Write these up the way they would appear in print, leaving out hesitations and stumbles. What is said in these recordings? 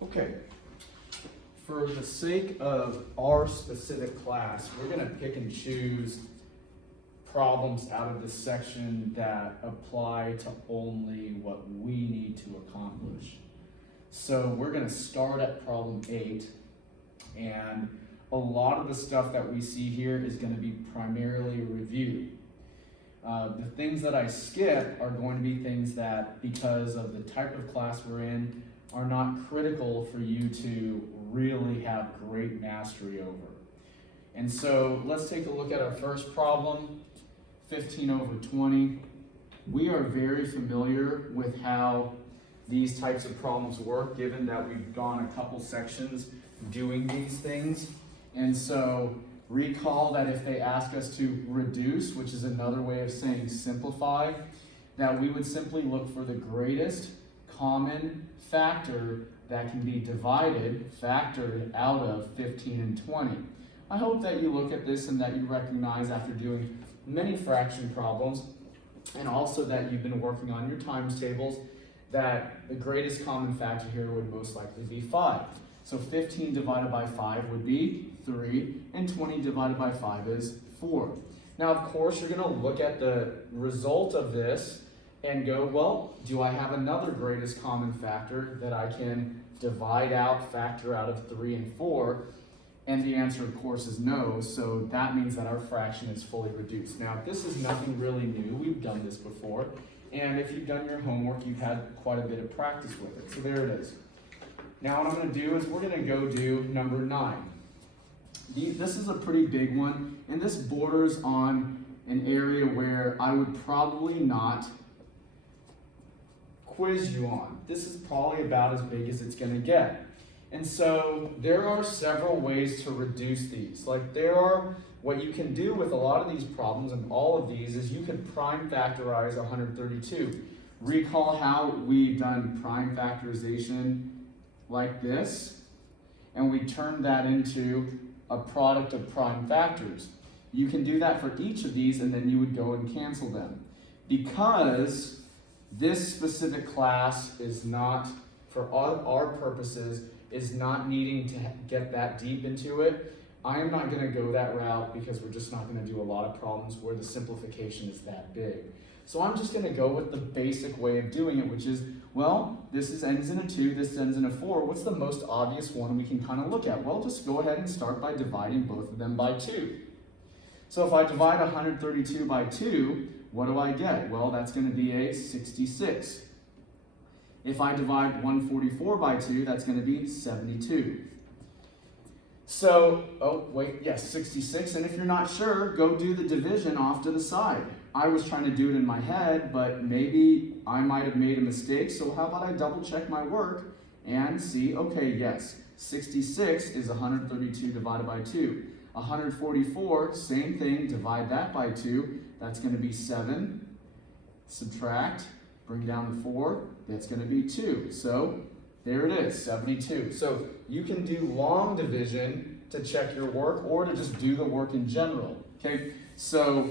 Okay, for the sake of our specific class, we're going to pick and choose problems out of this section that apply to only what we need to accomplish. So we're going to start at problem 8, and a lot of the stuff that we see here is going to be primarily review. The things that I skip are going to be things that, because of the type of class we're in, are not critical for you to really have great mastery over. And so let's take a look at our first problem, 15 over 20. We are very familiar with how these types of problems work, given that we've gone a couple sections doing these things. And so recall that if they ask us to reduce, which is another way of saying simplify, that we would simply look for the greatest common factor that can be factored out of 15 and 20. I hope that you look at this and that you recognize after doing many fraction problems, and also that you've been working on your times tables, that the greatest common factor here would most likely be 5. So 15 divided by 5 would be 3, and 20 divided by 5 is 4. Now, of course, you're going to look at the result of this and go, well, do I have another greatest common factor that I can divide out, factor out of 3 and 4? And the answer, of course, is no, so that means that our fraction is fully reduced. Now, this is nothing really new. We've done this before, and if you've done your homework, you've had quite a bit of practice with it. So there it is. Now, what I'm going to do is we're going to go do number 9. This is a pretty big one, and this borders on an area where I would probably not quiz you on. This is probably about as big as it's going to get. And so there are several ways to reduce these. Like what you can do with a lot of these problems and all of these is you could prime factorize 132. Recall how we've done prime factorization like this, and we turned that into a product of prime factors. You can do that for each of these, and then you would go and cancel them. Because this specific class is not, for our purposes, is not needing to get that deep into it, I am not going to go that route because we're just not going to do a lot of problems where the simplification is that big. So I'm just going to go with the basic way of doing it, which is, well, this ends in a 2, this ends in a 4. What's the most obvious one we can kind of look at? Well, just go ahead and start by dividing both of them by 2. So if I divide 132 by 2, what do I get? Well, that's going to be a 66. If I divide 144 by 2, that's going to be 72. So, 66. And if you're not sure, go do the division off to the side. I was trying to do it in my head, but maybe I might have made a mistake. So how about I double check my work and see, okay, yes, 66 is 132 divided by 2. 144, same thing, divide that by 2. That's going to be 7. Subtract. Bring down the 4, that's going to be 2. So there it is, 72. So you can do long division to check your work or to just do the work in general. Okay, so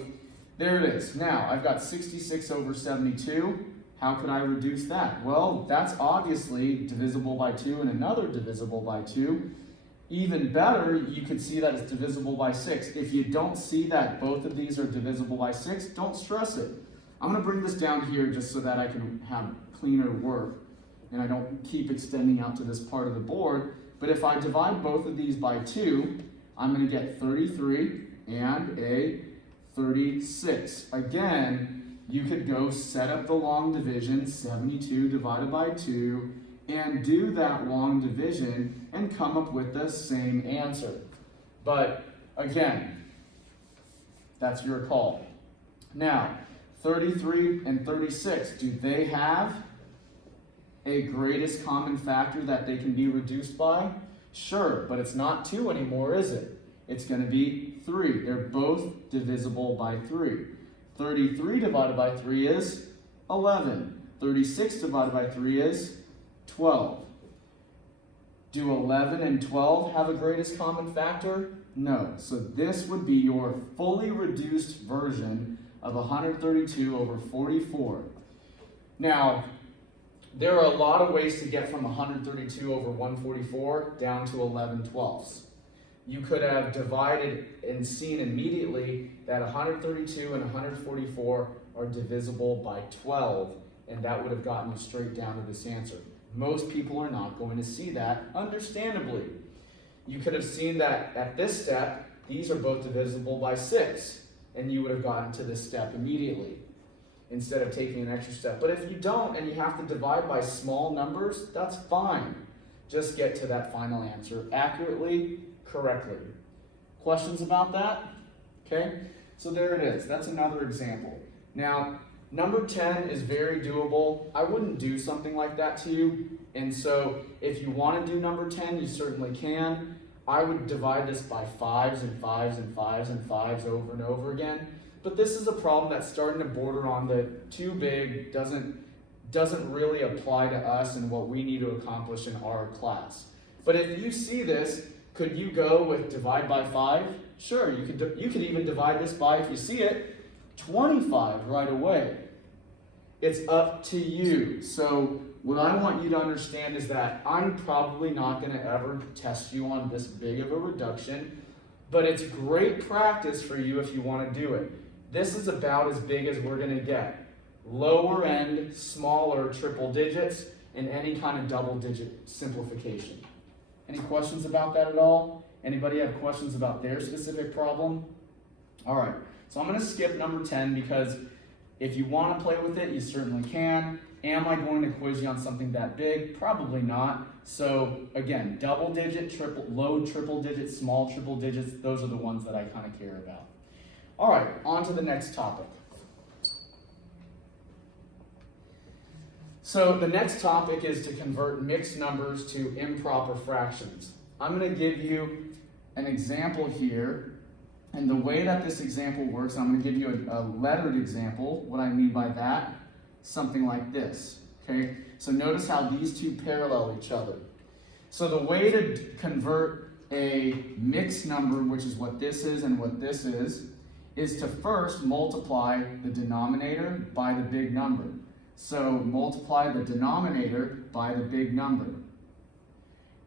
there it is. Now I've got 66 over 72. How could I reduce that? Well, that's obviously divisible by 2 and another divisible by 2. Even better, you could see that it's divisible by 6. If you don't see that both of these are divisible by 6, don't stress it. I'm going to bring this down here just so that I can have cleaner work and I don't keep extending out to this part of the board. But if I divide both of these by 2, I'm going to get 33 and a 36. Again, you could go set up the long division, 72 divided by 2, and do that long division and come up with the same answer. But again, that's your call. Now, 33 and 36, do they have a greatest common factor that they can be reduced by? Sure, but it's not 2 anymore, is it? It's going to be 3. They're both divisible by 3. 33 divided by 3 is 11. 36 divided by 3 is 12. Do 11 and 12 have a greatest common factor? No. So this would be your fully reduced version of 132 over 44. Now, there are a lot of ways to get from 132 over 144 down to 11/12. You could have divided and seen immediately that 132 and 144 are divisible by 12, and that would have gotten you straight down to this answer. Most people are not going to see that, understandably. You could have seen that at this step, these are both divisible by 6, and you would have gotten to this step immediately instead of taking an extra step. But if you don't and you have to divide by small numbers, that's fine. Just get to that final answer accurately, correctly. Questions about that? Okay, so there it is. That's another example. Now, number 10 is very doable. I wouldn't do something like that to you. And so if you want to do number 10, you certainly can. I would divide this by 5s and 5s and 5s and 5s over and over again. But this is a problem that's starting to border on the too big, doesn't really apply to us and what we need to accomplish in our class. But if you see this, could you go with divide by 5? Sure, you could even divide this by, if you see it, 25 right away. It's up to you. So what I want you to understand is that I'm probably not going to ever test you on this big of a reduction, but it's great practice for you if you want to do it. This is about as big as we're going to get. Lower end, smaller triple digits, and any kind of double digit simplification. Any questions about that at all? Anybody have questions about their specific problem? All right, so I'm going to skip number 10 because if you want to play with it, you certainly can. Am I going to quiz you on something that big? Probably not. So again, double digit, low triple digits, small triple digits, those are the ones that I kind of care about. All right, on to the next topic. So the next topic is to convert mixed numbers to improper fractions. I'm going to give you an example here. And the way that this example works, I'm going to give you a lettered example. What I mean by that, something like this. Okay? So notice how these two parallel each other. So the way to convert a mixed number, which is what this is and what this is to first multiply the denominator by the big number. So multiply the denominator by the big number.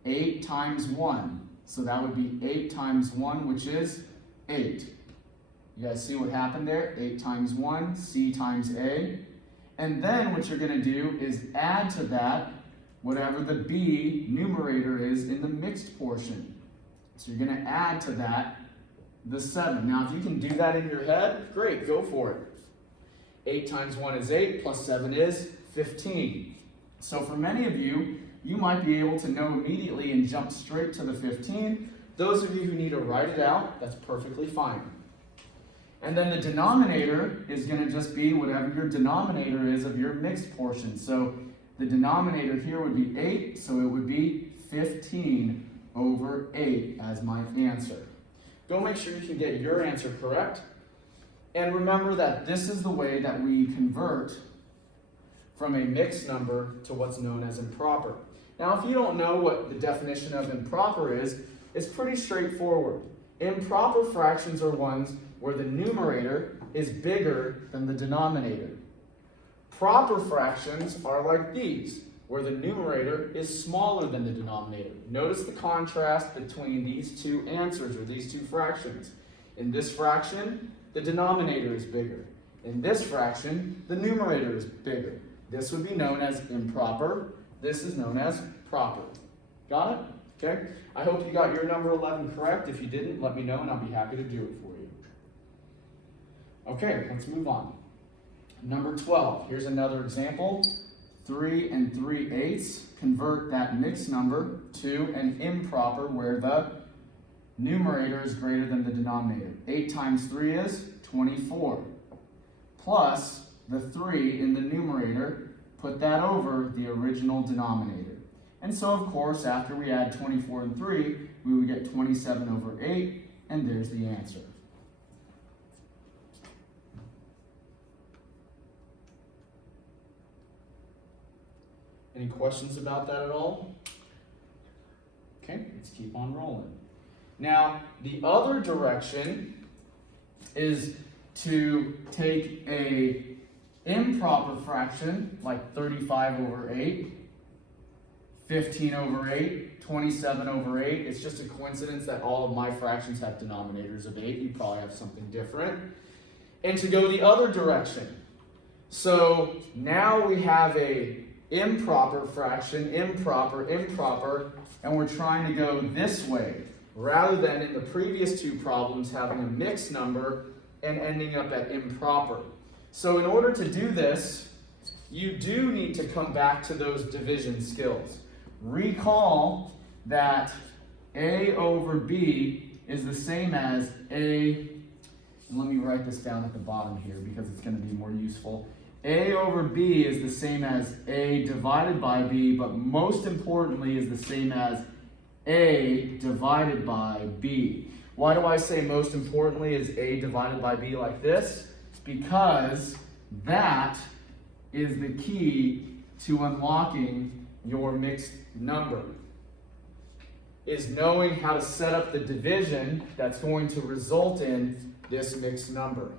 8 times 1. So that would be 8 times 1, which is 8. You guys see what happened there? 8 times 1, C times A. And then what you're going to do is add to that whatever the B numerator is in the mixed portion. So you're going to add to that the 7. Now, if you can do that in your head, great, go for it. 8 times 1 is 8, plus 7 is 15. So for many of you, you might be able to know immediately and jump straight to the 15. Those of you who need to write it out, that's perfectly fine. And then the denominator is going to just be whatever your denominator is of your mixed portion. So the denominator here would be 8, so it would be 15 over 8 as my answer. Go make sure you can get your answer correct. And remember that this is the way that we convert from a mixed number to what's known as improper. Now, if you don't know what the definition of improper is, it's pretty straightforward. Improper fractions are ones where the numerator is bigger than the denominator. Proper fractions are like these, where the numerator is smaller than the denominator. Notice the contrast between these two answers, or these two fractions. In this fraction, the denominator is bigger. In this fraction, the numerator is bigger. This would be known as improper. This is known as proper. Got it? Okay? I hope you got your number 11 correct. If you didn't, let me know and I'll be happy to do it for you. Okay, let's move on. Number 12. Here's another example. 3 and 3/8. Convert that mixed number to an improper where the numerator is greater than the denominator. 8 times 3 is 24. Plus the 3 in the numerator, put that over the original denominator. And so, of course, after we add 24 and 3, we would get 27 over 8, and there's the answer. Any questions about that at all? Okay, let's keep on rolling. Now, the other direction is to take a improper fraction, like 35 over 8, 15 over 8, 27 over 8. It's just a coincidence that all of my fractions have denominators of 8. You probably have something different. And to go the other direction. So now we have a improper fraction, improper, and we're trying to go this way, rather than in the previous two problems having a mixed number and ending up at improper. So in order to do this, you do need to come back to those division skills. Recall that A over B is the same as A, and let me write this down at the bottom here because it's going to be more useful. A over B is the same as A divided by B, but most importantly is the same as A divided by B. Why do I say most importantly is A divided by B like this? Because that is the key to unlocking your mixed number, is knowing how to set up the division that's going to result in this mixed number.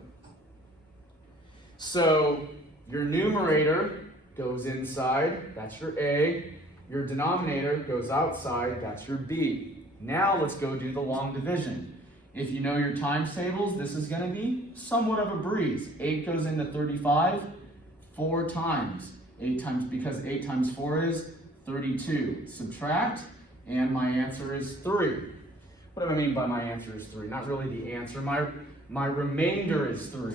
So your numerator goes inside, that's your A. Your denominator goes outside, that's your B. Now let's go do the long division. If you know your times tables, this is going to be somewhat of a breeze. 8 goes into 35 4 times. 8 times, because 8 times 4 is 32. Subtract, and my answer is 3. What do I mean by my answer is 3? Not really the answer. My remainder is 3.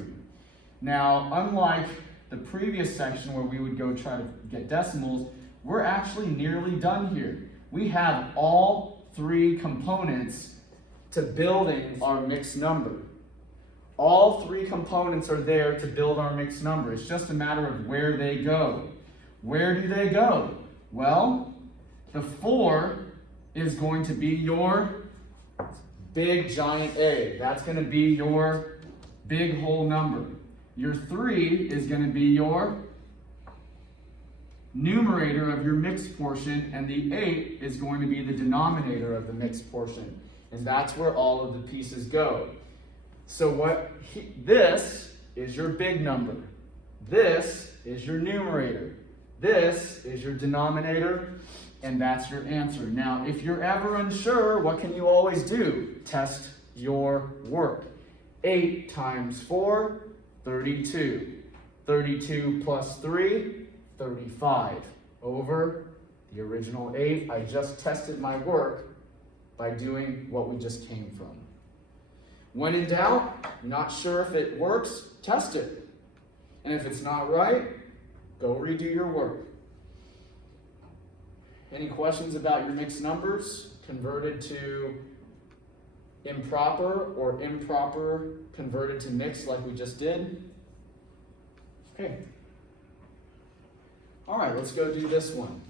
Now, unlike the previous section where we would go try to get decimals, we're actually nearly done here. We have all 3 components to building our mixed number. All 3 components are there to build our mixed number. It's just a matter of where they go. Where do they go? Well, the 4 is going to be your big giant A. That's going to be your big whole number. Your 3 is going to be your numerator of your mixed portion, and the 8 is going to be the denominator of the mixed portion. And that's where all of the pieces go. So this is your big number. This is your numerator. This is your denominator, and that's your answer. Now, if you're ever unsure, what can you always do? Test your work. 8 times 4, 32. 32 plus 3, 35. Over the original 8. I just tested my work by doing what we just came from. When in doubt, not sure if it works, test it. And if it's not right, go redo your work. Any questions about your mixed numbers converted to improper or improper converted to mixed like we just did? Okay. All right, let's go do this one.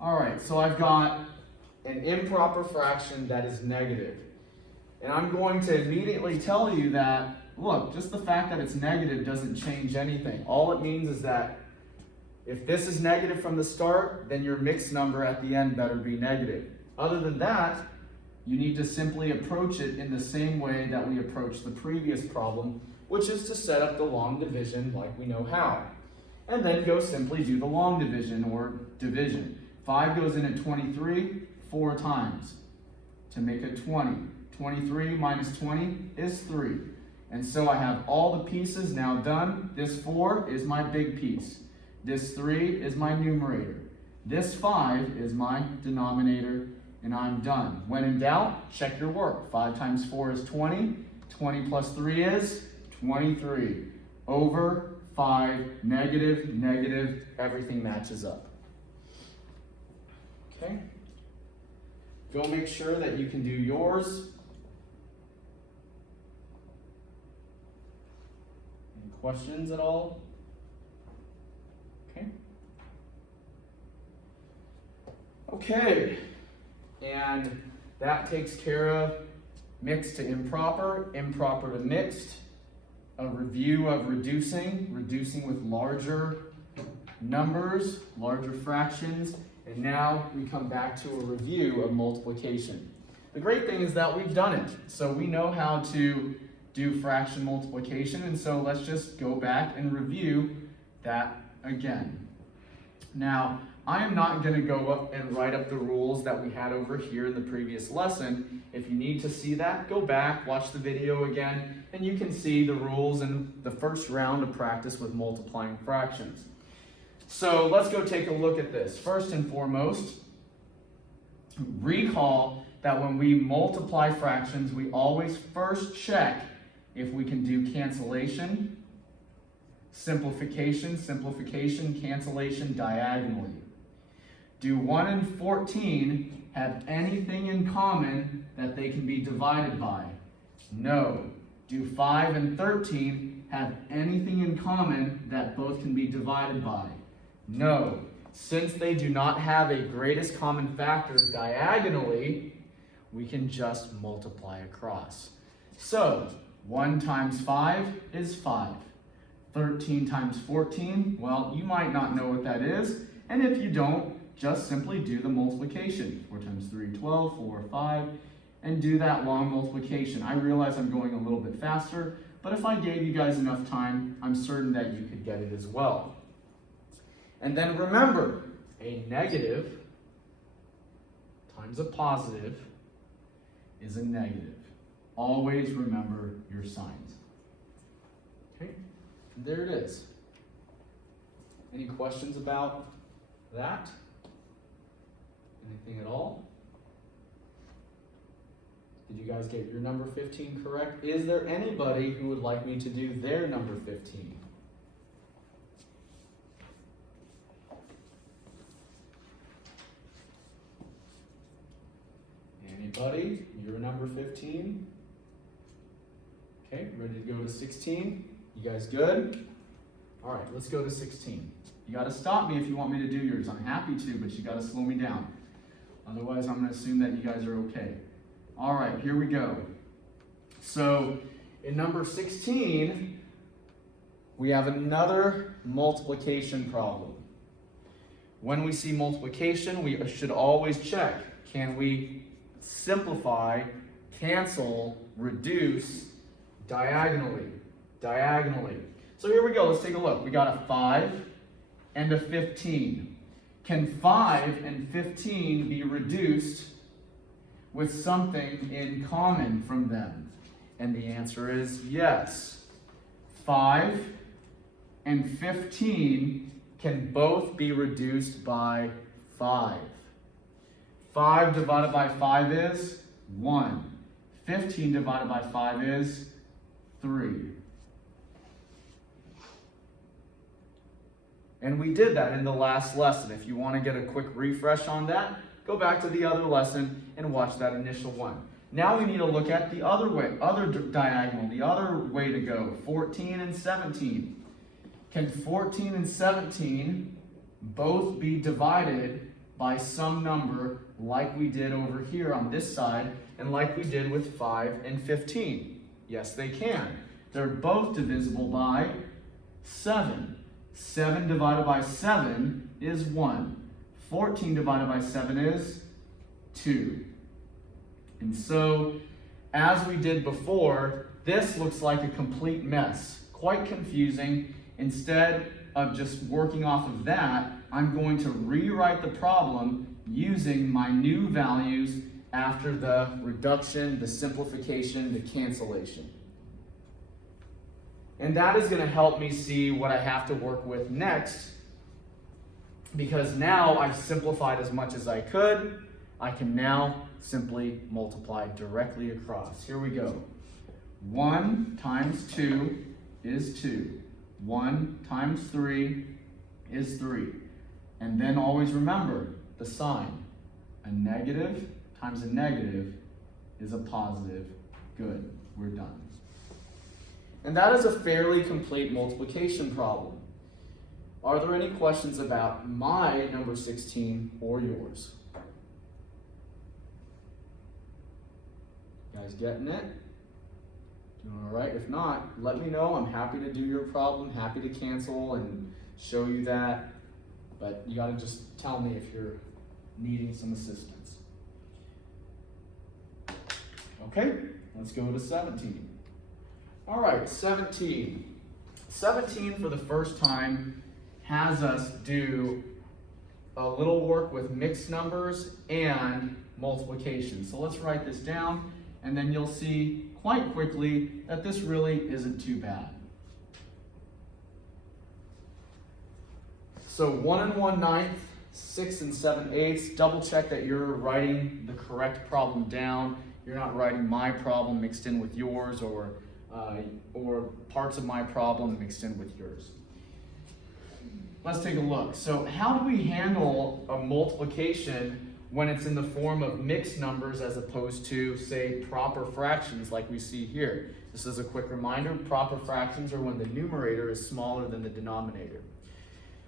All right, so I've got an improper fraction that is negative. And I'm going to immediately tell you that, look, just the fact that it's negative doesn't change anything. All it means is that if this is negative from the start, then your mixed number at the end better be negative. Other than that, you need to simply approach it in the same way that we approached the previous problem, which is to set up the long division like we know how. And then go simply do the long division or division. 5 goes into 23 4 times to make it 20. 23 minus 20 is 3. And so I have all the pieces now done. This 4 is my big piece. This 3 is my numerator. This 5 is my denominator, and I'm done. When in doubt, check your work. 5 times 4 is 20. 20 plus 3 is 23. Over 5, negative, negative, everything matches up. Okay? Go make sure that you can do yours. Any questions at all? Okay. Okay. And that takes care of mixed to improper, improper to mixed, a review of reducing with larger numbers, larger fractions, and now we come back to a review of multiplication. The great thing is that we've done it, so we know how to do fraction multiplication, and so let's just go back and review that again. Now, I am not going to go up and write up the rules that we had over here in the previous lesson. If you need to see that, go back, watch the video again, and you can see the rules in the first round of practice with multiplying fractions. So let's go take a look at this. First and foremost, recall that when we multiply fractions, we always first check if we can do cancellation, simplification, cancellation diagonally. Do 1 and 14 have anything in common that they can be divided by? No. Do 5 and 13 have anything in common that both can be divided by? No. Since they do not have a greatest common factor diagonally, we can just multiply across. So, 1 times 5 is 5. 13 times 14, well, you might not know what that is, and if you don't, just simply do the multiplication. 4 times 3, 12, 4, 5, and do that long multiplication. I realize I'm going a little bit faster, but if I gave you guys enough time, I'm certain that you could get it as well. And then remember, a negative times a positive is a negative. Always remember your signs. Okay, and there it is. Any questions about that? Anything at all? Did you guys get your number 15 correct? Is there anybody who would like me to do their number 15? Anybody? Your number 15? Okay, ready to go to 16? You guys good? All right, let's go to 16. You got to stop me if you want me to do yours. I'm happy to, but you got to slow me down. Otherwise, I'm going to assume that you guys are okay. All right, here we go. So, in number 16, we have another multiplication problem. When we see multiplication, we should always check. Can we simplify, cancel, reduce diagonally? So here we go. Let's take a look. We got a 5 and a 15. Can 5 and 15 be reduced with something in common from them? And the answer is yes. 5 and 15 can both be reduced by 5. 5 divided by 5 is 1. 15 divided by 5 is 3. And we did that in the last lesson. If you want to get a quick refresh on that, go back to the other lesson and watch that initial one. Now we need to look at the other way, diagonal, the other way to go, 14 and 17. Can 14 and 17 both be divided by some number like we did over here on this side and like we did with 5 and 15? Yes, they can. They're both divisible by 7. 7 divided by 7 is 1. 14 divided by 7 is 2. And so, as we did before, this looks like a complete mess. Quite confusing. Instead of just working off of that, I'm going to rewrite the problem using my new values after the reduction, the simplification, the cancellation. And that is going to help me see what I have to work with next, because now I've simplified as much as I could. I can now simply multiply directly across. Here we go. 1 times 2 is 2. 1 times 3 is 3. And then always remember the sign. A negative times a negative is a positive. Good. We're done. And that is a fairly complete multiplication problem. Are there any questions about my number 16 or yours? You guys getting it? Doing all right? If not, let me know. I'm happy to do your problem, happy to cancel and show you that. But you got to just tell me if you're needing some assistance. Okay, let's go to 17. All right, 17. 17 for the first time has us do a little work with mixed numbers and multiplication. So let's write this down, and then you'll see quite quickly that this really isn't too bad. So 1 1/9, 6 7/8. Double check that you're writing the correct problem down. You're not writing my problem mixed in with yours, or parts of my problem mixed in with yours. Let's take a look. So how do we handle a multiplication when it's in the form of mixed numbers as opposed to, say, proper fractions like we see here? This is a quick reminder. Proper fractions are when the numerator is smaller than the denominator.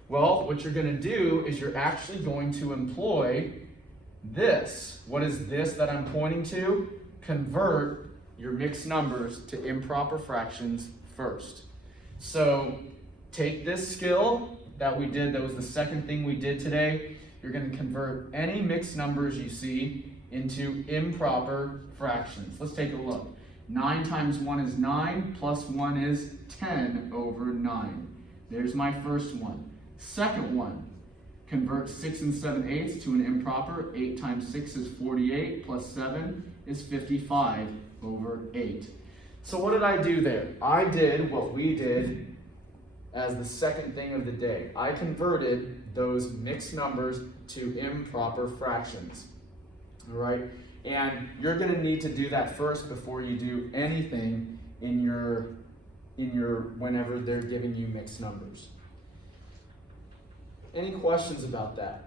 Well, what you're going to do is you're actually going to employ this. What is this that I'm pointing to? Convert your mixed numbers to improper fractions first. So take this skill that we did, that was the second thing we did today. You're going to convert any mixed numbers you see into improper fractions. Let's take a look. 9 times 1 is 9, plus 1 is 10 over 9. There's my first one. Second one, convert 6 7/8 to an improper. 8 times 6 is 48, plus 7 is 55 over 8. So what did I do there? I did what we did as the second thing of the day. I converted those mixed numbers to improper fractions. All right? And you're going to need to do that first before you do anything in your whenever they're giving you mixed numbers. Any questions about that?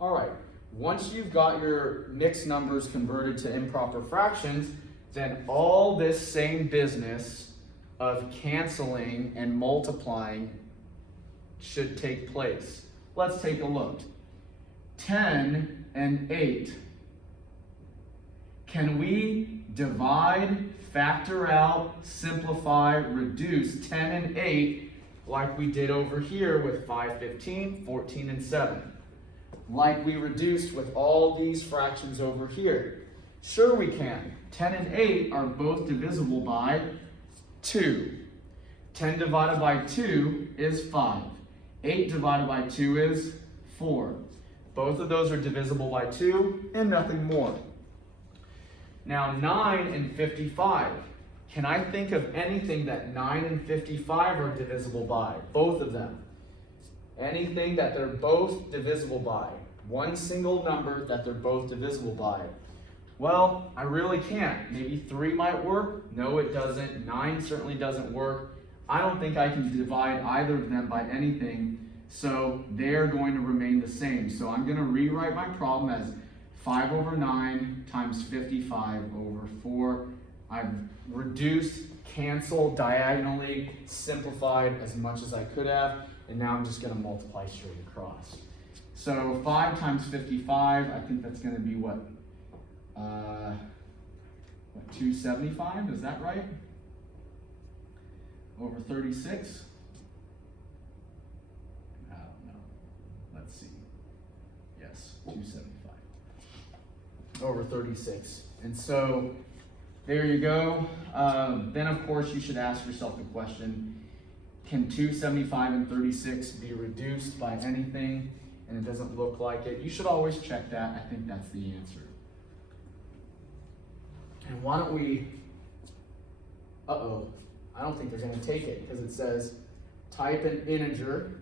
All right. Once you've got your mixed numbers converted to improper fractions, then all this same business of canceling and multiplying should take place. Let's take a look. 10 and 8. Can we divide, factor out, simplify, reduce 10 and 8 like we did over here with 5, 15, 14, and 7? Like we reduced with all these fractions over here? Sure we can. 10 and 8 are both divisible by 2. 10 divided by 2 is 5. 8 divided by 2 is 4. Both of those are divisible by 2 and nothing more. Now 9 and 55. Can I think of anything that 9 and 55 are divisible by? Both of them. Anything that they're both divisible by. One single number that they're both divisible by. Well, I really can't. Maybe 3 might work. No, it doesn't. 9 certainly doesn't work. I don't think I can divide either of them by anything, so they're going to remain the same. So I'm going to rewrite my problem as 5 over 9 times 55 over 4. I've reduced, canceled, diagonally simplified as much as I could have, and now I'm just going to multiply straight across. So 5 times 55, I think that's going to be what 275, is that right? Over 36? I don't know. Let's see. Yes, 275. Over 36. And so there you go. Then of course you should ask yourself the question, can 275 and 36 be reduced by anything? And it doesn't look like it. You should always check that. I think that's the answer. And why don't we, I don't think they're going to take it because it says type an integer.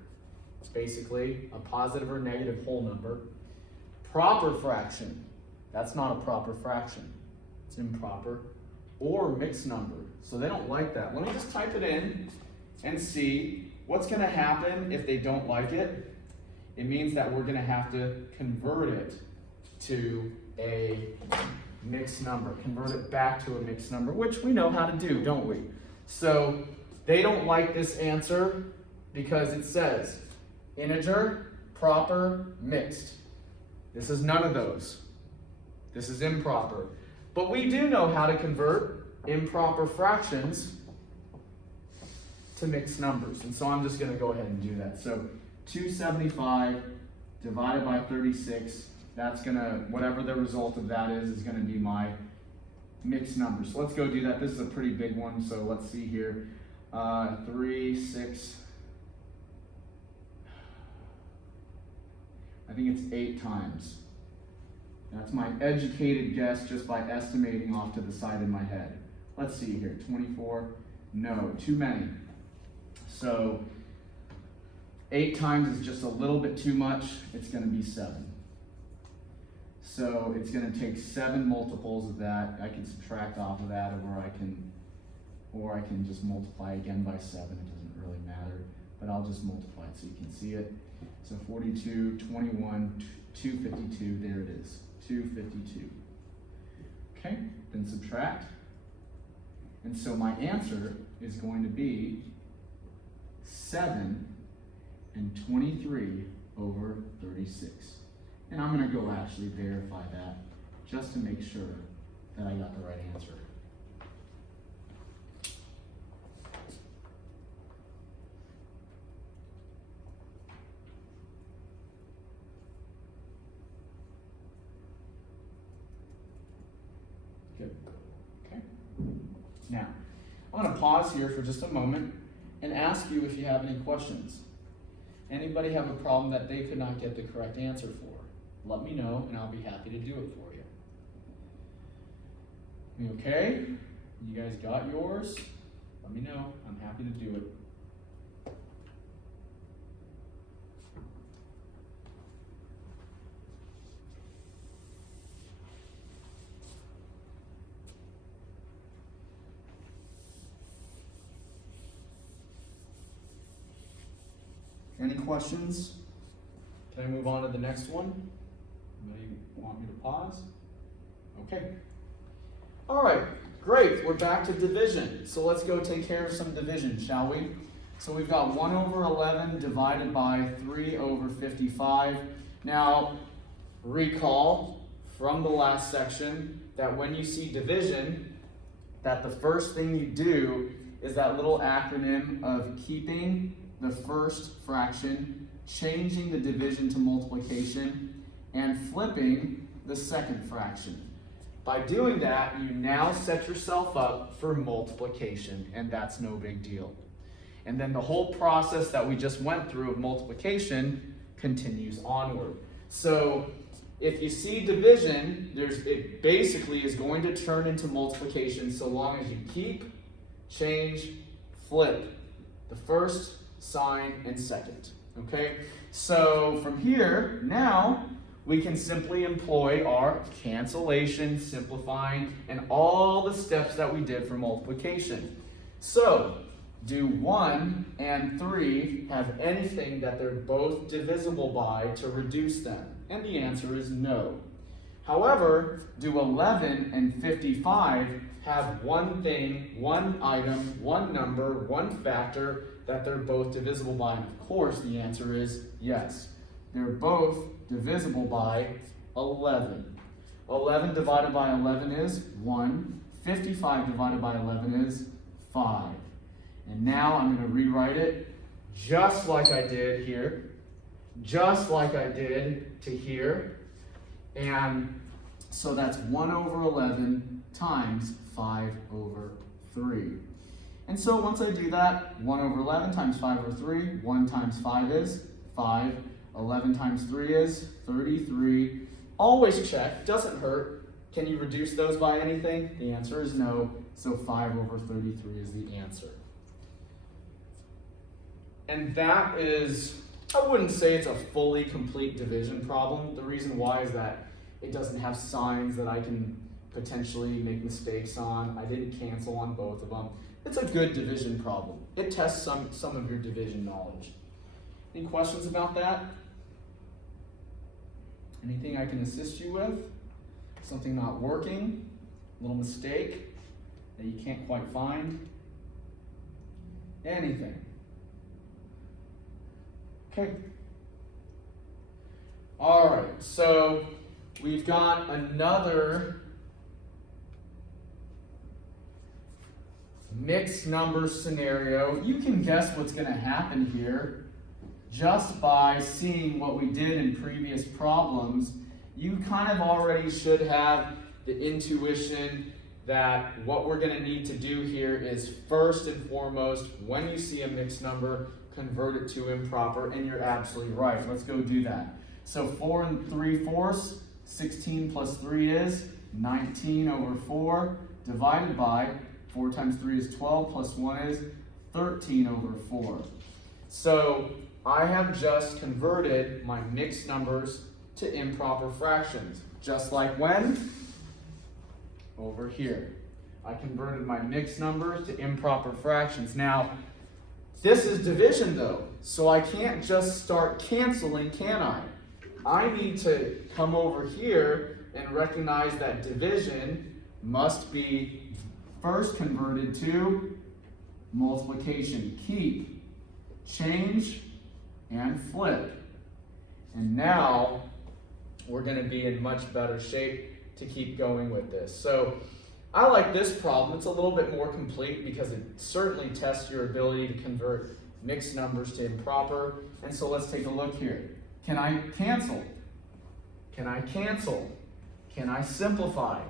It's basically a positive or negative whole number. Proper fraction. That's not a proper fraction. It's improper. Or mixed number. So they don't like that. Let me just type it in and see what's going to happen if they don't like it. It means that we're going to have to convert it to a mixed number. Convert it back to a mixed number, which we know how to do, don't we? So they don't like this answer because it says integer, proper, mixed. This is none of those. This is improper. But we do know how to convert improper fractions to mixed numbers. And so I'm just going to go ahead and do that. So 275 divided by 36, that's going to, whatever the result of that is going to be my mixed numbers. So let's go do that. This is a pretty big one, so let's see here. 3, 6, I think it's 8 times. That's my educated guess just by estimating off to the side of my head. Let's see here, 24, no, too many. So 8 times is just a little bit too much, it's gonna be 7. So it's gonna take 7 multiples of that. I can subtract off of that, or I can just multiply again by 7, it doesn't really matter, but I'll just multiply it so you can see it. So 42, 21, 252, there it is, 252. Okay, then subtract. And so my answer is going to be 7 and 23 over 36. And I'm going to go actually verify that just to make sure that I got the right answer. Good. Okay. Now, I'm going to pause here for just a moment and ask you if you have any questions. Anybody have a problem that they could not get the correct answer for? Let me know and I'll be happy to do it for you. You okay? You guys got yours? Let me know. I'm happy to do it. Any questions? Can I move on to the next one? Anybody want me to pause? Okay. All right, great. We're back to division. So let's go take care of some division, shall we? So we've got 1 over 11 divided by 3 over 55. Now, recall from the last section that when you see division, that the first thing you do is that little acronym of keeping the first fraction, changing the division to multiplication, and flipping the second fraction. By doing that, you now set yourself up for multiplication, and that's no big deal. And then the whole process that we just went through of multiplication continues onward. So if you see division, it basically is going to turn into multiplication so long as you keep, change, flip the first, sign, and second. Okay? So from here, now we can simply employ our cancellation, simplifying, and all the steps that we did for multiplication. So, do 1 and 3 have anything that they're both divisible by to reduce them? And the answer is no. However, do 11 and 55 have one thing, one item, one number, one factor that they're both divisible by? And of course, the answer is yes. They're both divisible by 11. 11 divided by 11 is 1. 55 divided by 11 is 5. And now I'm going to rewrite it just like I did here, just like I did to here. And so that's 1 over 11 times 5 over 3. And so once I do that, 1 over 11 times 5 over 3, 1 times 5 is 5. 11 times 3 is 33. Always check, doesn't hurt. Can you reduce those by anything? The answer is no, so 5 over 33 is the answer. And that is, I wouldn't say it's a fully complete division problem. The reason why is that it doesn't have signs that I can potentially make mistakes on. I didn't cancel on both of them. It's a good division problem. It tests some of your division knowledge. Any questions about that? Anything I can assist you with? Something not working? A little mistake that you can't quite find? Anything? Okay. All right, so we've got another mixed number scenario. You can guess what's going to happen here just by seeing what we did in previous problems. You kind of already should have the intuition that what we're going to need to do here is first and foremost, when you see a mixed number, convert it to improper, and you're absolutely right. Let's go do that. So 4 3/4, 16 plus 3 is 19 over 4, divided by 4 times 3 is 12, plus 1 is 13 over 4. So I have just converted my mixed numbers to improper fractions. Just like when? Over here. I converted my mixed numbers to improper fractions. Now, this is division though, so I can't just start canceling, can I? I need to come over here and recognize that division must be first converted to multiplication. Keep, change, and flip. And now we're going to be in much better shape to keep going with this. So I like this problem. It's a little bit more complete because it certainly tests your ability to convert mixed numbers to improper. And so let's take a look here. Can I cancel? Can I cancel? Can I simplify?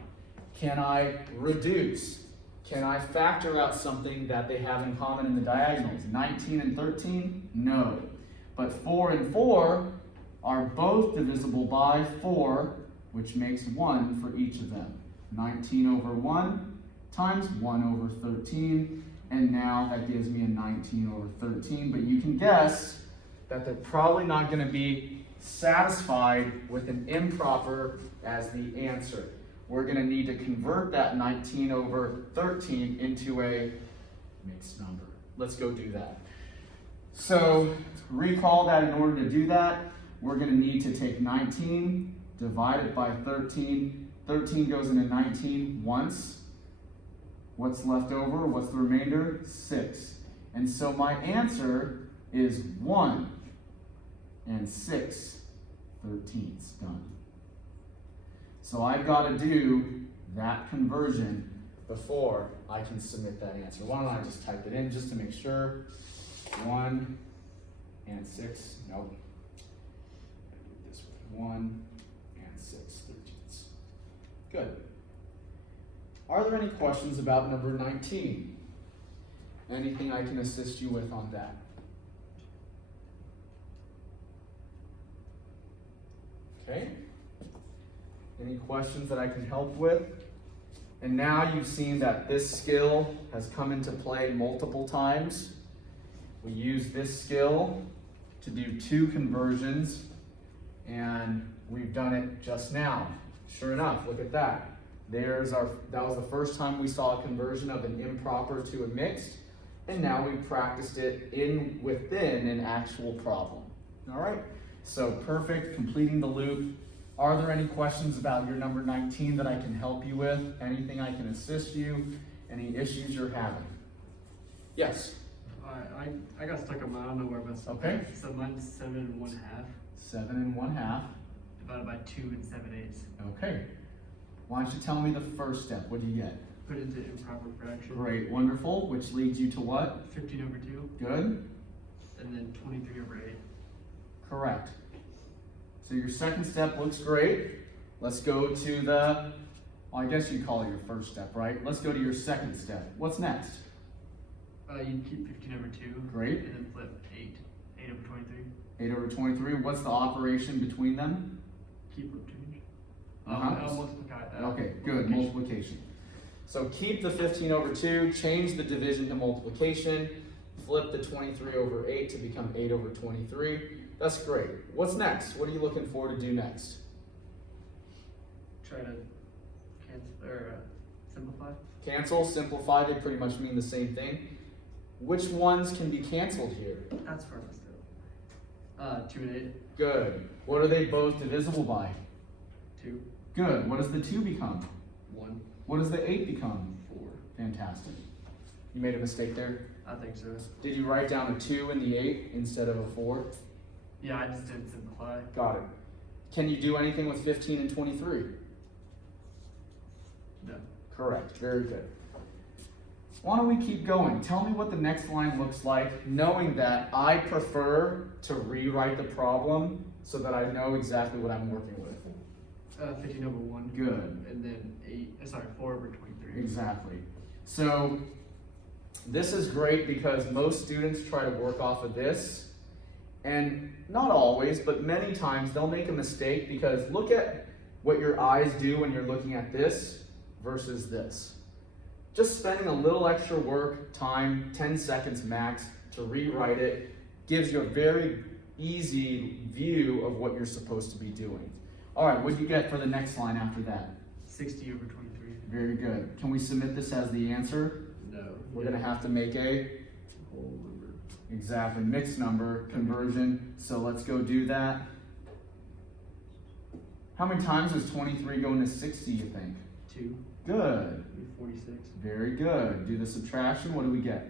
Can I reduce? Can I factor out something that they have in common in the diagonals? 19 and 13? No. But 4 and 4 are both divisible by 4, which makes 1 for each of them. 19 over 1 times 1 over 13, and now that gives me a 19 over 13, but you can guess that they're probably not going to be satisfied with an improper as the answer. We're going to need to convert that 19 over 13 into a mixed number. Let's go do that. So recall that in order to do that, we're going to need to take 19 divided by 13. 13 goes into 19 once. What's left over? What's the remainder? 6. And so my answer is 1 and 6/13 done. So I've got to do that conversion before I can submit that answer. Why don't I just type it in just to make sure? 1 and 6. Nope. This way. 1 and 6/13. Good. Are there any questions about number 19? Anything I can assist you with on that? Okay. Any questions that I can help with? And now you've seen that this skill has come into play multiple times. We use this skill to do 2 conversions, and we've done it just now. Sure enough, look at that. That was the first time we saw a conversion of an improper to a mixed, and now we practiced it within an actual problem. All right, so perfect, completing the loop. Are there any questions about your number 19 that I can help you with? Anything I can assist you? Any issues you're having? Yes? I got stuck on my, I don't know where I messed up. Okay. So mine's 7 1/2. 7 1/2. Divided by 2 7/8. Okay. Why don't you tell me the first step? What do you get? Put it into improper fraction. Great, wonderful. Which leads you to what? 15 over 2. Good. And then 23 over 8. Correct. So your second step looks great. Let's go to the, well, I guess you call it your first step, right? Let's go to your second step. What's next? You keep 15 over 2. Great. And then flip 8. 8 over 23. 8 over 23. What's the operation between them? Keep or change. Uh-huh. Multiply. Okay, good. Multiplication. So keep the 15 over 2, change the division to multiplication, flip the 23 over 8 to become 8 over 23. That's great. What's next? What are you looking for to do next? Try to cancel or simplify. Cancel, simplify, they pretty much mean the same thing. Which ones can be canceled here? That's where I messed up. 2 and 8. Good. What are they both divisible by? 2. Good. What does the 2 become? 1. What does the 8 become? 4. Fantastic. You made a mistake there? I think so. Did you write down a 2 in the 8 instead of a 4? Yeah, I just didn't simplify. Got it. Can you do anything with 15 and 23? No. Correct. Very good. Why don't we keep going? Tell me what the next line looks like, knowing that I prefer to rewrite the problem so that I know exactly what I'm working with. 15 over 1. Good. And then 4 over 23. exactly. So this is great because most students try to work off of this, and not always, but many times they'll make a mistake because look at what your eyes do when you're looking at this versus this. Just spending a little extra work, time, 10 seconds max to rewrite it gives you a very easy view of what you're supposed to be doing. All right, what do you get for the next line after that? 60 over 23. Very good. Can we submit this as the answer? No. We're gonna have to make a Whole number. exactly mixed number conversion. So let's go do that. How many times does 23 go into 60, you think? 2. Good. 46. Very good. Do the subtraction. What do we get?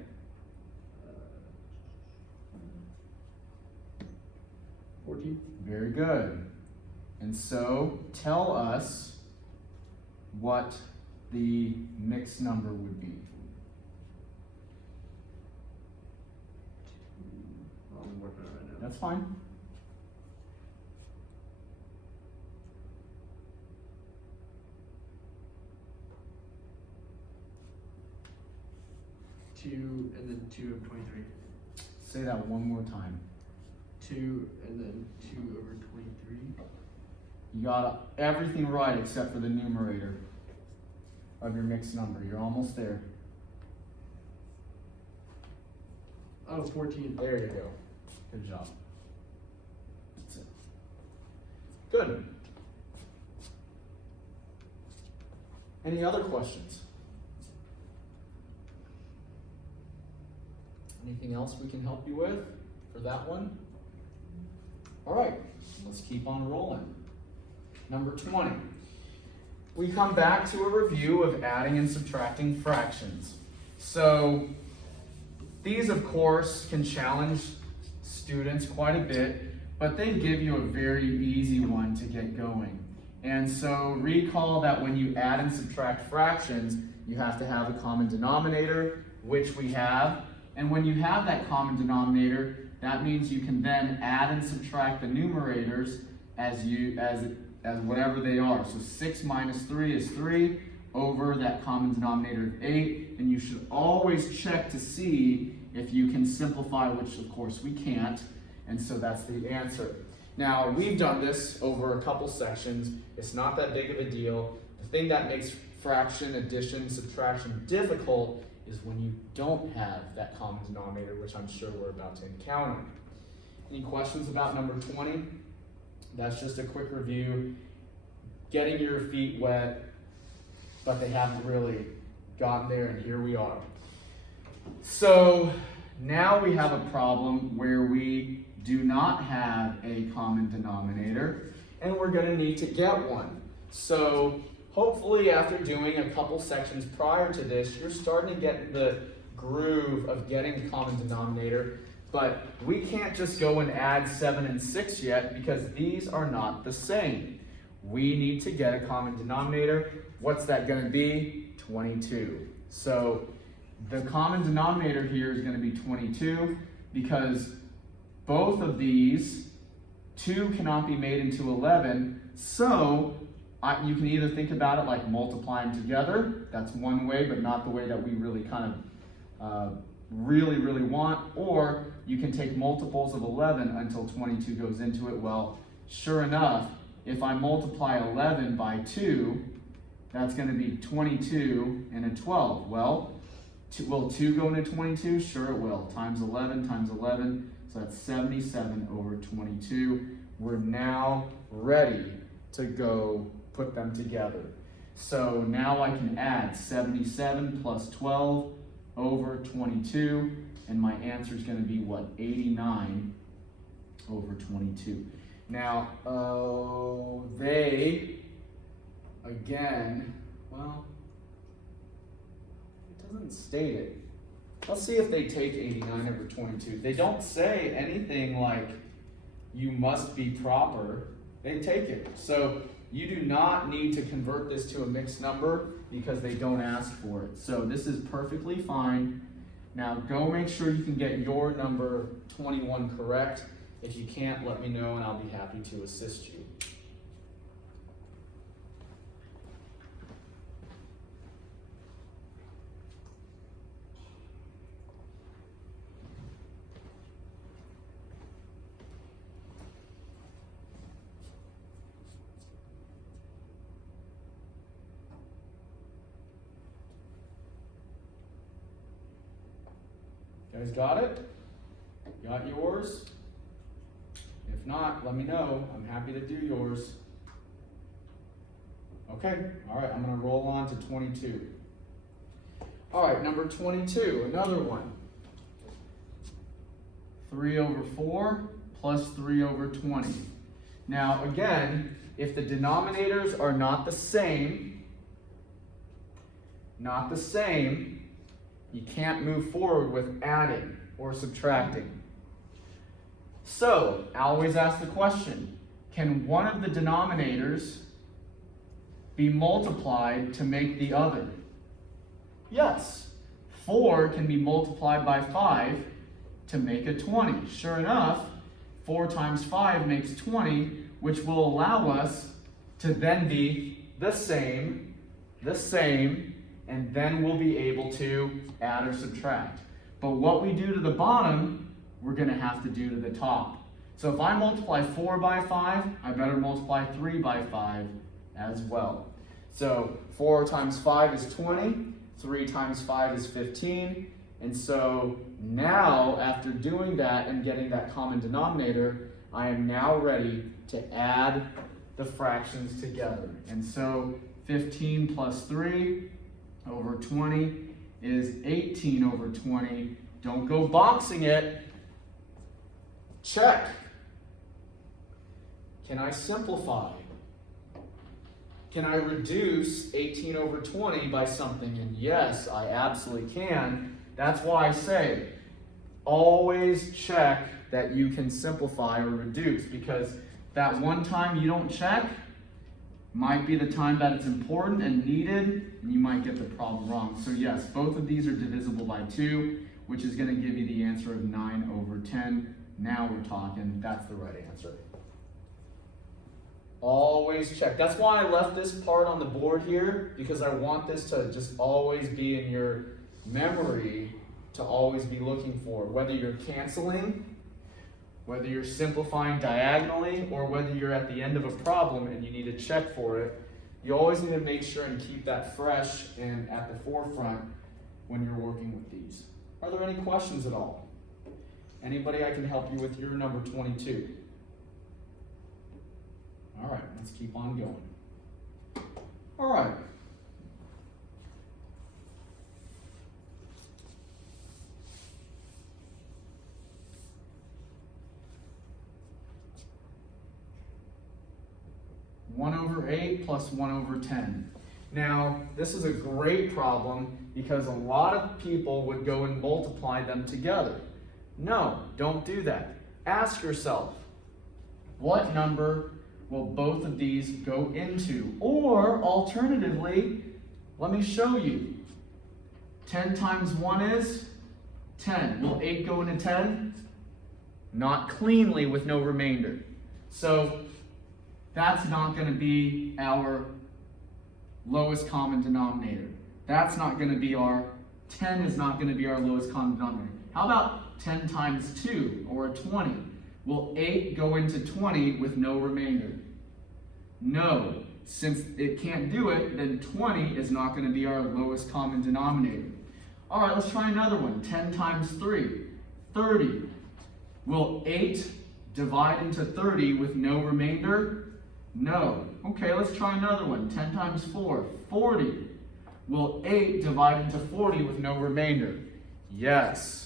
14. Very good. And so tell us what the mixed number would be. I'm working on it right now. That's fine. Two and then 2 over 23. Say that one more time. 2 and then 2 over 23. You got everything right except for the numerator of your mixed number. You're almost there. Oh, 14. There you go. Good job. That's it. Good. Any other questions? Anything else we can help you with for that one? All right, let's keep on rolling. Number 20. We come back to a review of adding and subtracting fractions. So these, of course, can challenge students quite a bit, but they give you a very easy one to get going. And so recall that when you add and subtract fractions, you have to have a common denominator, which we have. And when you have that common denominator, that means you can then add and subtract the numerators as whatever they are. So 6 minus 3 is 3 over that common denominator of 8. And you should always check to see if you can simplify, which of course we can't. And so that's the answer. Now, we've done this over a couple sections. It's not that big of a deal. The thing that makes fraction, addition, subtraction difficult is when you don't have that common denominator, which I'm sure we're about to encounter. Any questions about number 20? That's just a quick review. Getting your feet wet, but they haven't really gotten there, and here we are. So now we have a problem where we do not have a common denominator, and we're going to need to get one. So hopefully after doing a couple sections prior to this, you're starting to get the groove of getting a common denominator, but we can't just go and add 7 and 6 yet because these are not the same. We need to get a common denominator. What's that going to be? 22. So the common denominator here is going to be 22 because both of these, 2 cannot be made into 11, so you can either think about it like multiply them together. That's one way, but not the way that we really kind of really want. Or you can take multiples of 11 until 22 goes into it. Well, sure enough, if I multiply 11 by 2, that's going to be 22 and a 12. Well, will 2 go into 22? Sure it will. Times 11 times 11. So that's 77 over 22. We're now ready to go put them together. So now I can add 77 plus 12 over 22, and my answer is going to be what? 89 over 22. Now, they, again, well, it doesn't state it. Let's see if they take 89 over 22. They don't say anything like you must be proper. They take it. So you do not need to convert this to a mixed number because they don't ask for it. So this is perfectly fine. Now go make sure you can get your number 21 correct. If you can't, let me know and I'll be happy to assist you. You guys got it? Got yours? If not, let me know. I'm happy to do yours. Okay, all right, I'm gonna roll on to 22. All right, number 22, another one. 3 over 4 plus 3 over 20. Now, again, if the denominators are not the same, you can't move forward with adding or subtracting. So, I always ask the question, can one of the denominators be multiplied to make the other? Yes. 4 can be multiplied by 5 to make a 20. Sure enough, 4 times 5 makes 20, which will allow us to then be the same, and then we'll be able to add or subtract. But what we do to the bottom, we're going to have to do to the top. So if I multiply 4 by 5, I better multiply 3 by 5 as well. So 4 times 5 is 20, 3 times 5 is 15, and so now after doing that and getting that common denominator, I am now ready to add the fractions together. And so 15 plus 3 over 20 is 18 over 20. Don't go boxing it. Check. Can I simplify? Can I reduce 18 over 20 by something? And yes, I absolutely can. That's why I say, always check that you can simplify or reduce, because that one time you don't check might be the time that it's important and needed, and you might get the problem wrong. So yes, both of these are divisible by 2, which is going to give you the answer of 9 over 10. Now we're talking, that's the right answer. Always check. That's why I left this part on the board here, because I want this to just always be in your memory, to always be looking for. Whether you're canceling, whether you're simplifying diagonally, or whether you're at the end of a problem and you need to check for it, you always need to make sure and keep that fresh and at the forefront when you're working with these. Are there any questions at all? Anybody I can help you with your number 22? All right, let's keep on going. All right. One over 8 plus 1 over 10. Now, this is a great problem because a lot of people would go and multiply them together. No, don't do that. Ask yourself, what number will both of these go into? Or, alternatively, let me show you. 10 times 1 is 10. Will 8 go into 10? Not cleanly with no remainder. So, that's not going to be our lowest common denominator. That's not going to be our, 10 is not going to be our lowest common denominator. How about 10 times 2, or 20? Will 8 go into 20 with no remainder? No. Since it can't do it, then 20 is not going to be our lowest common denominator. All right, let's try another one. 10 times 3, 30. Will 8 divide into 30 with no remainder? No. Okay, let's try another one. 10 times 4, 40. Will 8 divide into 40 with no remainder? Yes.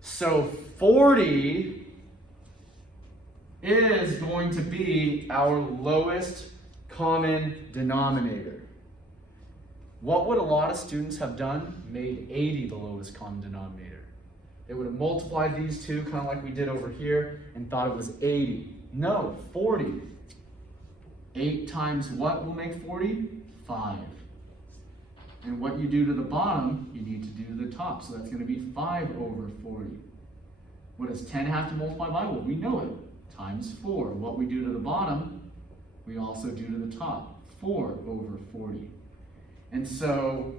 So 40 is going to be our lowest common denominator. What would a lot of students have done? Made 80 the lowest common denominator. They would have multiplied these two, kind of like we did over here, and thought it was 80. No, 40. 8 times what will make 40? 5. And what you do to the bottom, you need to do to the top. So that's going to be 5 over 40. What does 10 have to multiply by? Well, we know it. Times 4. What we do to the bottom, we also do to the top. 4 over 40. And so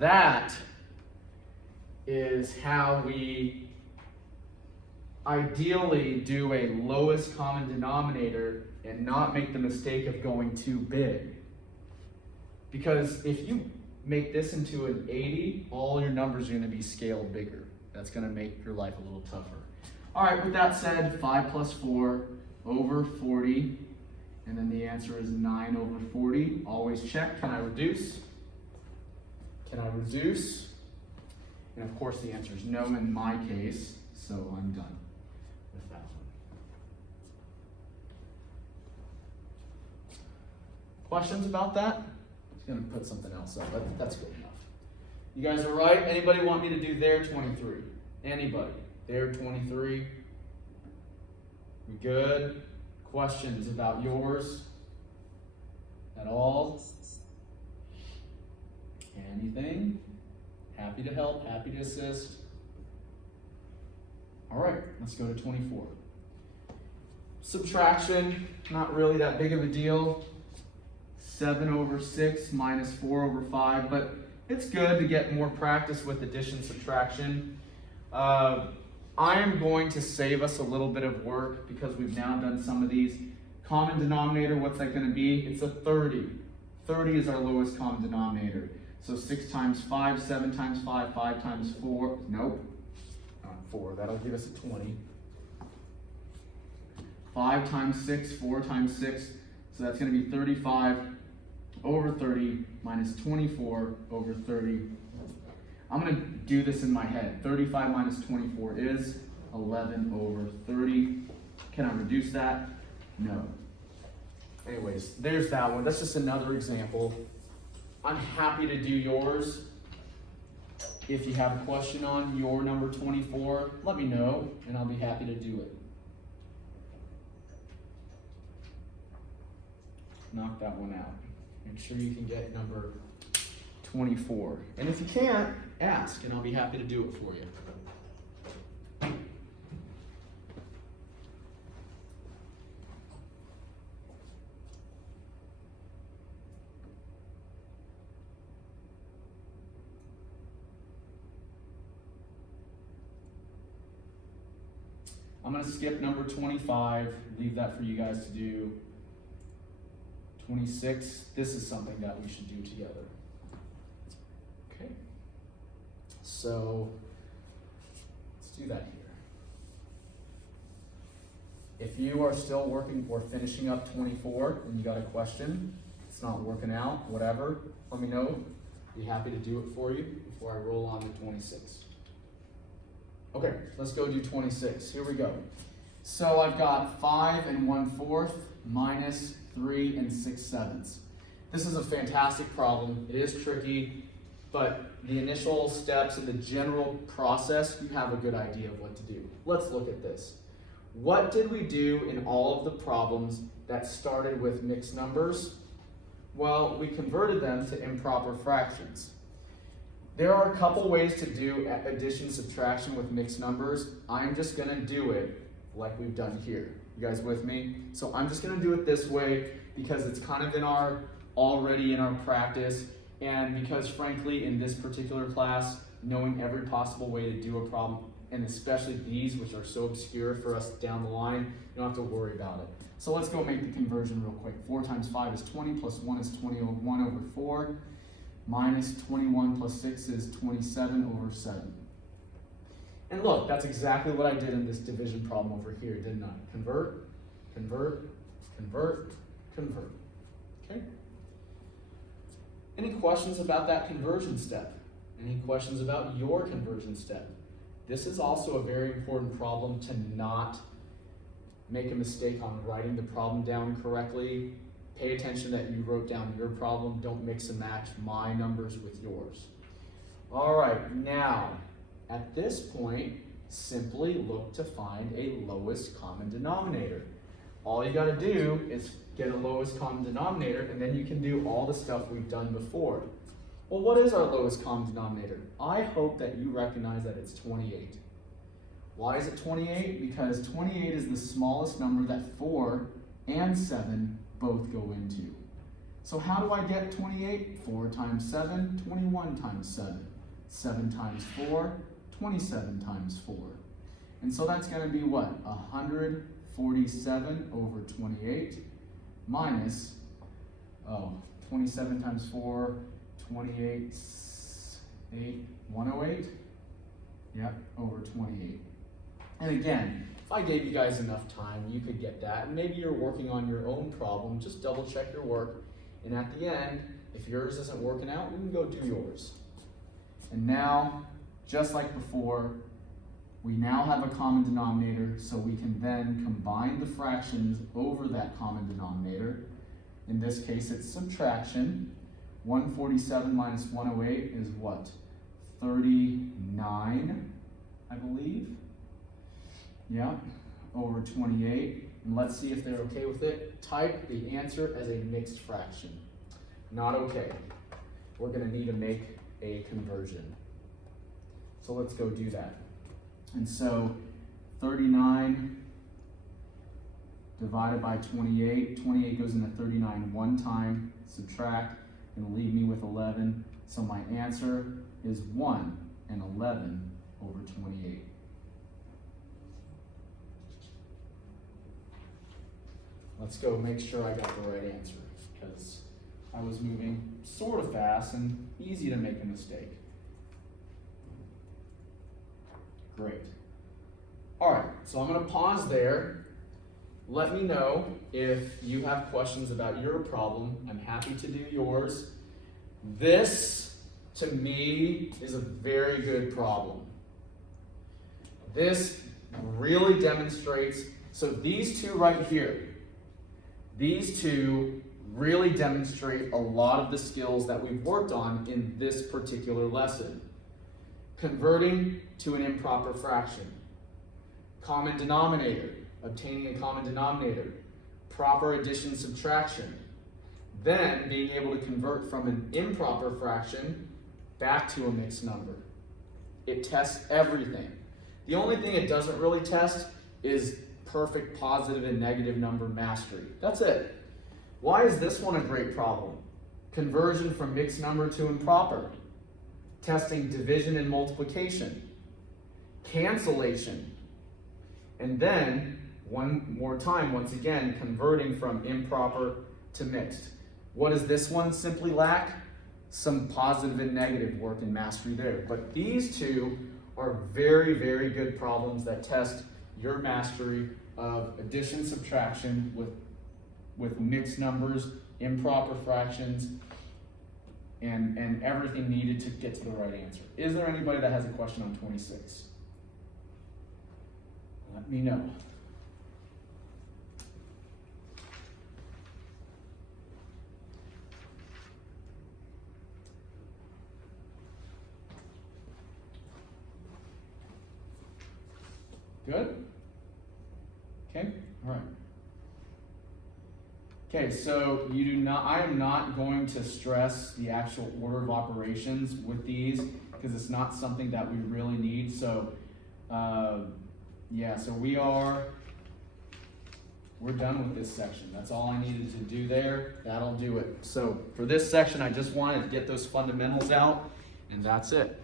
that is how we ideally do a lowest common denominator and not make the mistake of going too big. Because if you make this into an 80, all your numbers are gonna be scaled bigger. That's gonna make your life a little tougher. All right, with that said, 5 plus 4 over 40, and then the answer is 9 over 40. Always check, can I reduce? Can I reduce? And of course the answer is no in my case, so I'm done with that one. Questions about that? I'm gonna put something else up, but that's good enough. You guys are right? Anybody want me to do their 23? Anybody? Their 23? We good? Questions about yours? At all? Anything? Happy to help, happy to assist. All right, let's go to 24. Subtraction, not really that big of a deal. 7 over 6 minus 4 over 5, but it's good to get more practice with addition, subtraction. I am going to save us a little bit of work because we've now done some of these. Common denominator, what's that going to be? It's a 30. 30 is our lowest common denominator. So 6 times 5, 7 times 5, 5 times 4. Nope, not 4. That'll give us a 20. 5 times 6, 4 times 6. So that's going to be 35 over 30 minus 24 over 30. I'm going to do this in my head. 35 minus 24 is 11 over 30. Can I reduce that? No. Anyways, there's that one. That's just another example. I'm happy to do yours. If you have a question on your number 24, let me know, and I'll be happy to do it. Knock that one out. Make sure you can get number 24. And if you can't, ask, and I'll be happy to do it for you. I'm going to skip number 25, leave that for you guys to do. 26, this is something that we should do together. Okay, so let's do that here. If you are still working or finishing up 24 and you got a question, it's not working out, whatever, let me know. Be happy to do it for you before I roll on to 26. Okay, let's go do 26. Here we go. So I've got 5 1/4 minus 3 6/7. This is a fantastic problem. It is tricky, but the initial steps and the general process, you have a good idea of what to do. Let's look at this. What did we do in all of the problems that started with mixed numbers? Well, we converted them to improper fractions. There are a couple ways to do addition, subtraction with mixed numbers. I'm just gonna do it like we've done here. You guys with me? So I'm just gonna do it this way because it's kind of already in our practice, and because frankly in this particular class, knowing every possible way to do a problem, and especially these which are so obscure for us down the line, you don't have to worry about it. So let's go make the conversion real quick. 4 times 5 is 20, plus 1 is 21 over 4, minus 21 plus 6 is 27 over 7. And look, that's exactly what I did in this division problem over here, didn't I? Convert, convert, convert, convert. Okay? Any questions about that conversion step? Any questions about your conversion step? This is also a very important problem to not make a mistake on writing the problem down correctly. Pay attention that you wrote down your problem. Don't mix and match my numbers with yours. All right, now, at this point, simply look to find a lowest common denominator. All you gotta do is get a lowest common denominator, and then you can do all the stuff we've done before. Well, what is our lowest common denominator? I hope that you recognize that it's 28. Why is it 28? Because 28 is the smallest number that 4 and 7 both go into. So how do I get 28? 4 times 7, 21 times 7. 7 times 4, 27 times 4. And so that's going to be what? 147 over 28 minus, 27 times 4, 28, 108. Yep, over 28. And again, if I gave you guys enough time, you could get that. And maybe you're working on your own problem. Just double check your work. And at the end, if yours isn't working out, we can go do yours. And now, just like before, we now have a common denominator, so we can then combine the fractions over that common denominator. In this case, it's subtraction. 147 minus 108 is what? 39, I believe. Yeah, over 28. And let's see if they're okay with it. Type the answer as a mixed fraction. Not okay. We're going to need to make a conversion. So let's go do that. And so 39 divided by 28. 28 goes into 39 one time. Subtract, going to leave me with 11. So my answer is 1 and 11 over 28. Let's go make sure I got the right answer, because I was moving sort of fast and easy to make a mistake. Great. All right, so I'm going to pause there. Let me know if you have questions about your problem. I'm happy to do yours. This, to me, is a very good problem. This really demonstrates, so these two right here, these two really demonstrate a lot of the skills that we've worked on in this particular lesson. Converting to an improper fraction. Common denominator, obtaining a common denominator. Proper addition, subtraction. Then being able to convert from an improper fraction back to a mixed number. It tests everything. The only thing it doesn't really test is perfect positive and negative number mastery. That's it. Why is this one a great problem? Conversion from mixed number to improper. Testing division and multiplication. Cancellation. And then, one more time, once again, converting from improper to mixed. What does this one simply lack? Some positive and negative work and mastery there. But these two are very, very good problems that test your mastery of addition, subtraction with mixed numbers, improper fractions, and everything needed to get to the right answer. Is there anybody that has a question on 26? Let me know. Good? Okay, all right. Okay, so you do not, I am not going to stress the actual order of operations with these because it's not something that we really need. So, yeah, so we're done with this section. That's all I needed to do there. That'll do it. So for this section, I just wanted to get those fundamentals out, and that's it.